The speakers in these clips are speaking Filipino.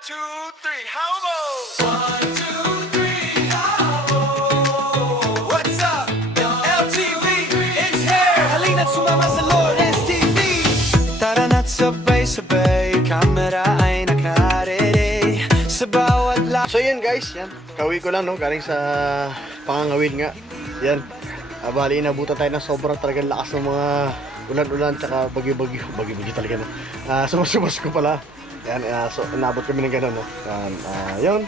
two, three, how about? 1, 2, 3, how What's up? LTV, it's here. Halina't sumama sa Lawrence TV. Tara na't sabay-sabay, camera ay nakarere sa bawat So yun guys, yan. Kauwi ko lang no, galing sa pangangawin nga. Yan. Bali, inabutan tayo ng sobrang talagang lakas ng mga ulan-ulan tsaka bagyo-bagyo. Bagyo-bagyo talaga no. Sumasubas ko pala. Yan, so inabot kami ng gano'n no. Yan, yun.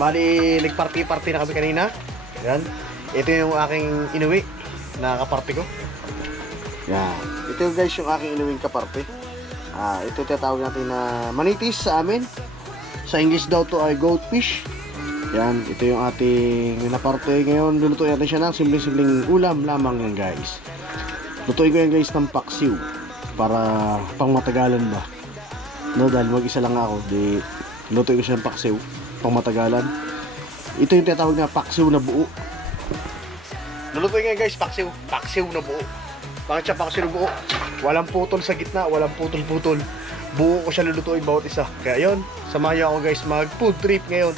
Bali, nag-party-party na kami kanina. Yan. Ito yung aking inuwi na kaparte ko. Yan. Ito guys yung aking inuwing kaparte. Ito tinatawag natin na manitis sa amin. Sa English daw to ay goldfish. Yan, ito yung ating naparte ngayon. Lulutuin natin siya ng simpleng-simpleng ulam lamang yan guys. Lutuin ko yan guys ng paksiw para pang matagalan ba. No, dahil mag-isa lang ako, di lutuin ko siya ng paksiw pang matagalan. Ito yung tinatawag na paksiw na buo. Lulutuin nga guys, paksiw na buo. Bakit siya paksiw na buo? Walang putol sa gitna, walang putol-putol. Buo ko siya lulutuin bawat isa. Kaya yun, samahan niyo ako guys mag food trip ngayon.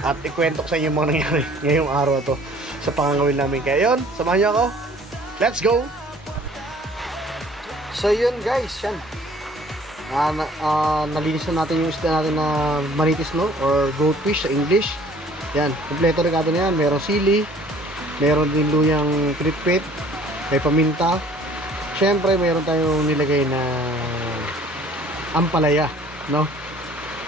At ikwento ko sa inyo mga nangyari ngayong araw to sa pangangawin namin. Kaya yun, samahan niyo ako. Let's go! So yun guys, yan. Nalinis na natin yung isda natin na manitis no, or goldfish sa English. Yan, kompleto regado na yan. Meron sili, meron din luyang pinitpit, may paminta. Syempre, meron tayong nilagay na ampalaya, no?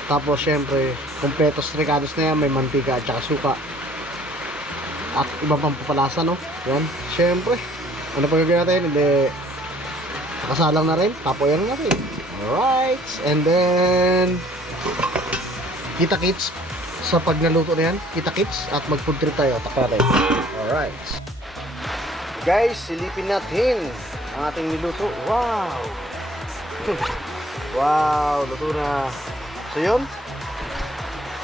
Tapos syempre, kompleto regados na yan, may mantika at saka suka. At iba pang papalasa, no? Yan, syempre. Ano pa gagawin natin? Hindi, nakasalang na rin, tapoyan na rin. Alright, and then kita-kits sa pag naluto na yan, kita-kits at mag-food trip tayo, takpa natin. Alright guys, silipin natin ang ating niluto. Wow! Wow, luto na. So yun,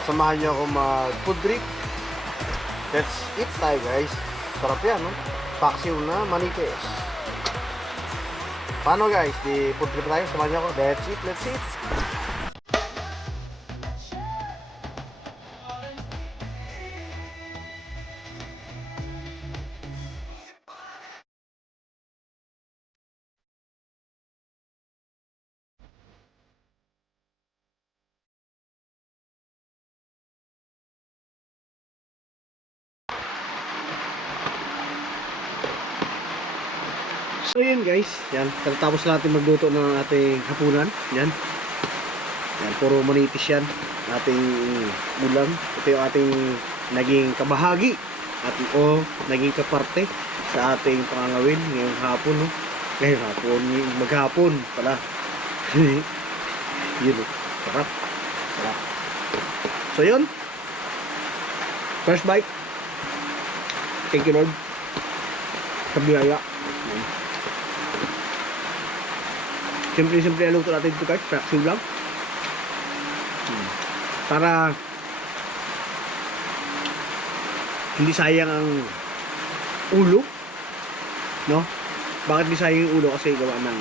samahan nyo ako mag-food trip. Let's eat tayo guys. Sarap yan, no? Paksiw na manitis. Paano guys? Di food trip tayo, samahan nyo ako. Let's eat, let's eat. So yun guys, yan, tapos natin magluto ng ating hapunan. Yan, yan, puro manitis yan ating ulam. Ito yung ating naging kabahagi at naging kaparte sa ating pangangawin ngayong hapon, no? Ngayong hapon, maghapon pala. Yun, sarap, sarap. So yun, first bite. Thank you Lord sa biyaya. Siyempre luto natin ito guys, paksiw lang. Para hindi sayang ang ulo, no? Bakit hindi sayang yung ulo? Kasi gawa ng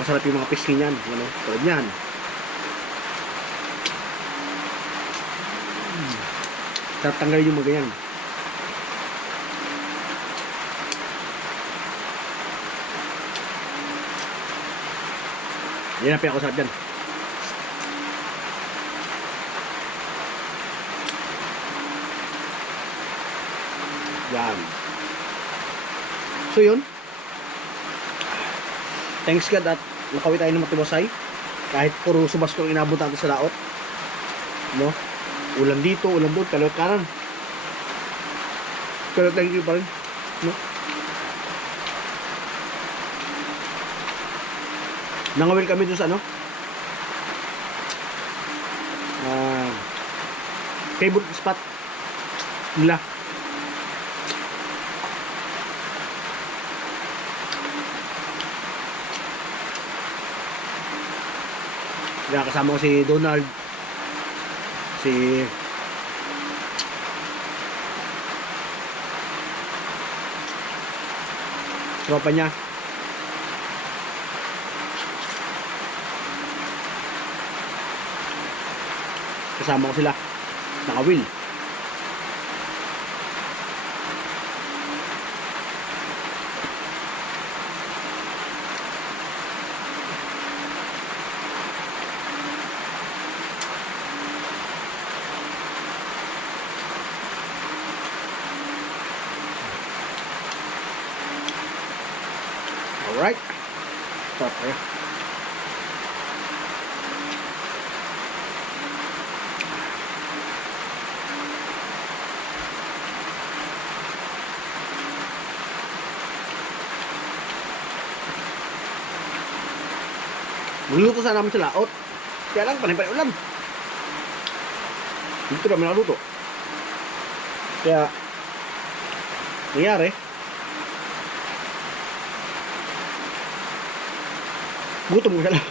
masarap yung mga pisngi niyan, ano? Tulad niyan. Tatanggalin yung mga ganyan. Yan ang pinakasarap dyan. Yan. So yun, thanks God at nakawi tayo ng matiwasay. Kahit puro subas kong inabot natin sa laot, no? Ulan dito, ulan doon, kalot kanan. Pero thank you pa rin, no? Nangawil kami dun sa ano, favorite spot nila. Kaya kasama ko si Donald, si tropa niya. Kasama ko sila. Naka-wheel. Alright. Stop there. Magluto sana namin sa laot. Kaya lang, panay-panay ulam. Dito namin nakaluto. Kaya, nangyari, gutom ko siya lang.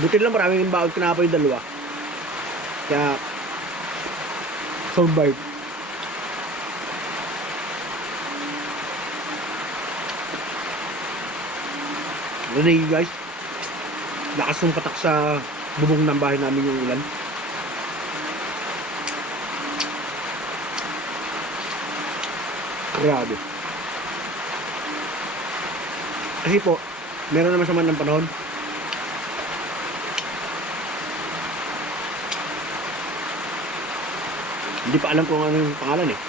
Buti lang maraming baon tinapay yung dalawa. Kaya, survive. Rinig guys, lakas ng patak sa bubong ng bahay namin yung ulan. Grabe. Kasi po, meron naman sa man ng panahon. Hindi pa alam kung ano yung pangalan eh.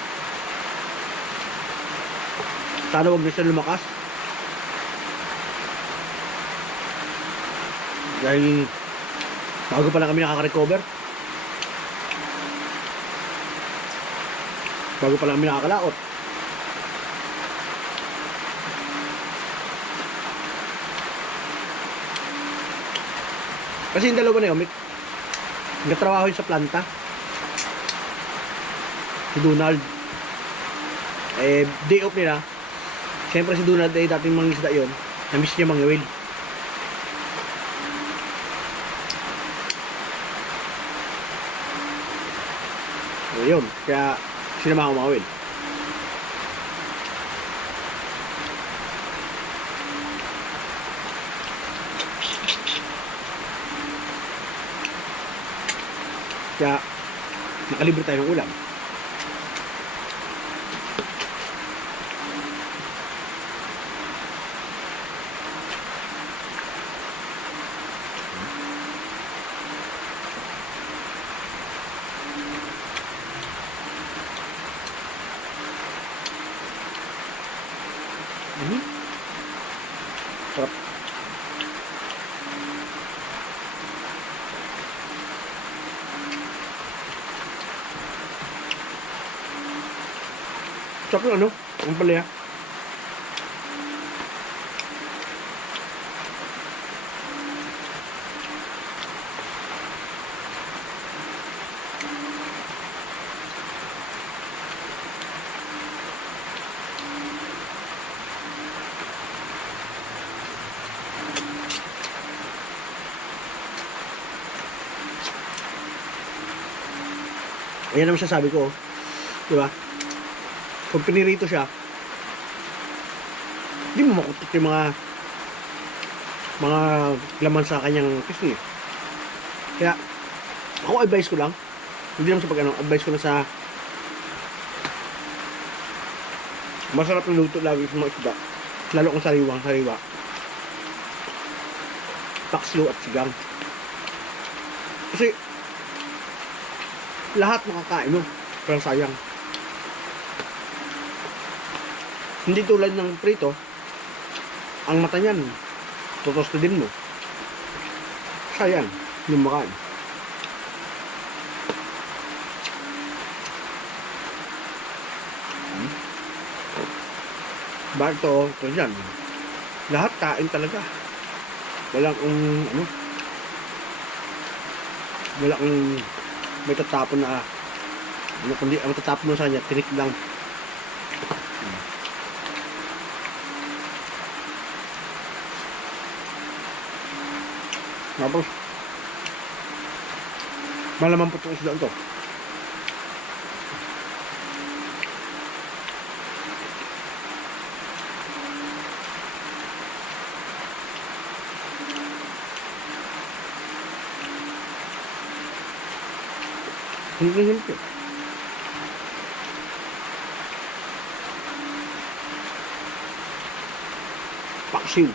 Sana huwag na siya lumakas. Dahil bago pa lang kami nakaka-recover. Bago pa lang kami nakakalaot. Kasi yung dalawa na yun, nagtrabaho yun sa planta. Si Donald. Eh, day off nila. Siyempre si Donald ay dating mangisda yun. Na-miss niya mangiwil. So yun, kaya sinama ko mawil. Kaya nakalibre tayo ng ulam. Sarap. Sarap yung ano, ang palaya. Ayan naman siya sabi ko, di ba? Pag pinirito siya, di mo makutot yung mga laman sa kanyang pisngi. Kaya, ako advice ko lang, hindi naman sa pag-ano, advice ko lang sa masarap na luto lagi sa mga isda. Lalo kung sariwa. Pakslo at sigang. Kasi, lahat makakain, no? Pero sayang. Hindi tulad ng prito, ang mata niyan, tutostidin mo. Sayang, yung makain. Bakit ito dyan? Lahat kain talaga. Walang walang may tatapon na kundi ang tatapon mo sa kanya tinik lang. Tapos malaman po itong isda ito. Siyempre. Paksiw.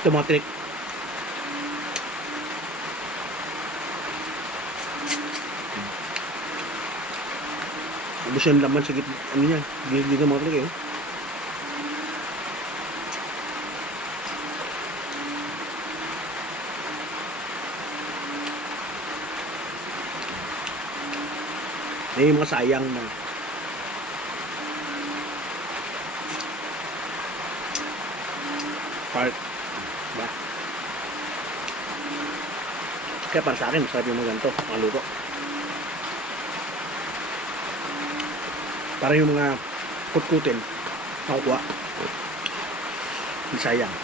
Tumatrik. Ubus yung laman sa gitna. Ano yan? Hindi ka matrik eh. May mga sayang na. Part. Diba? Kaya para sa akin, masarap yung mga ganito, mga luto. Para yung mga kutkutin, makukuha. Hindi sayang.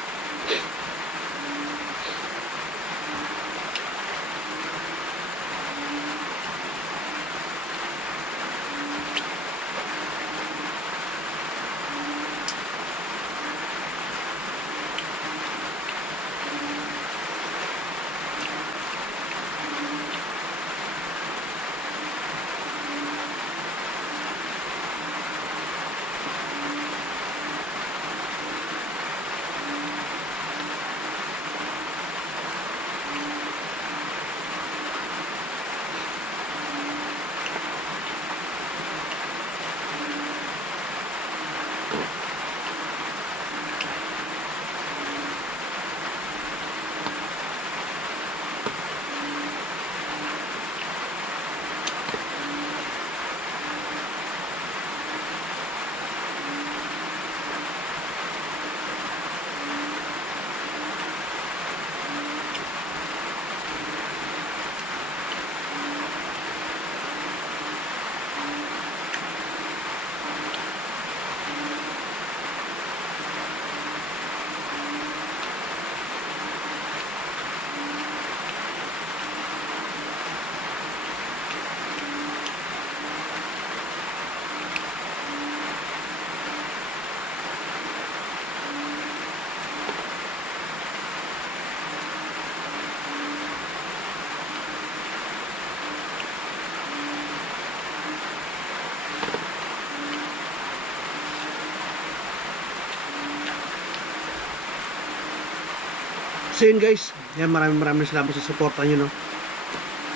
So yun guys, yan, maraming salamat sa suporta nyo, no.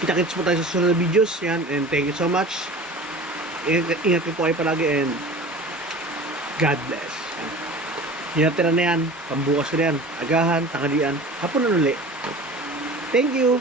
Kita-kits po tayo sa susunod na videos, yan, and thank you so much. Ingat po kayo palagi, and God bless. Yan, tira na yan, pambukas ko na yan, agahan, tanghalian, hapon na uli. Thank you.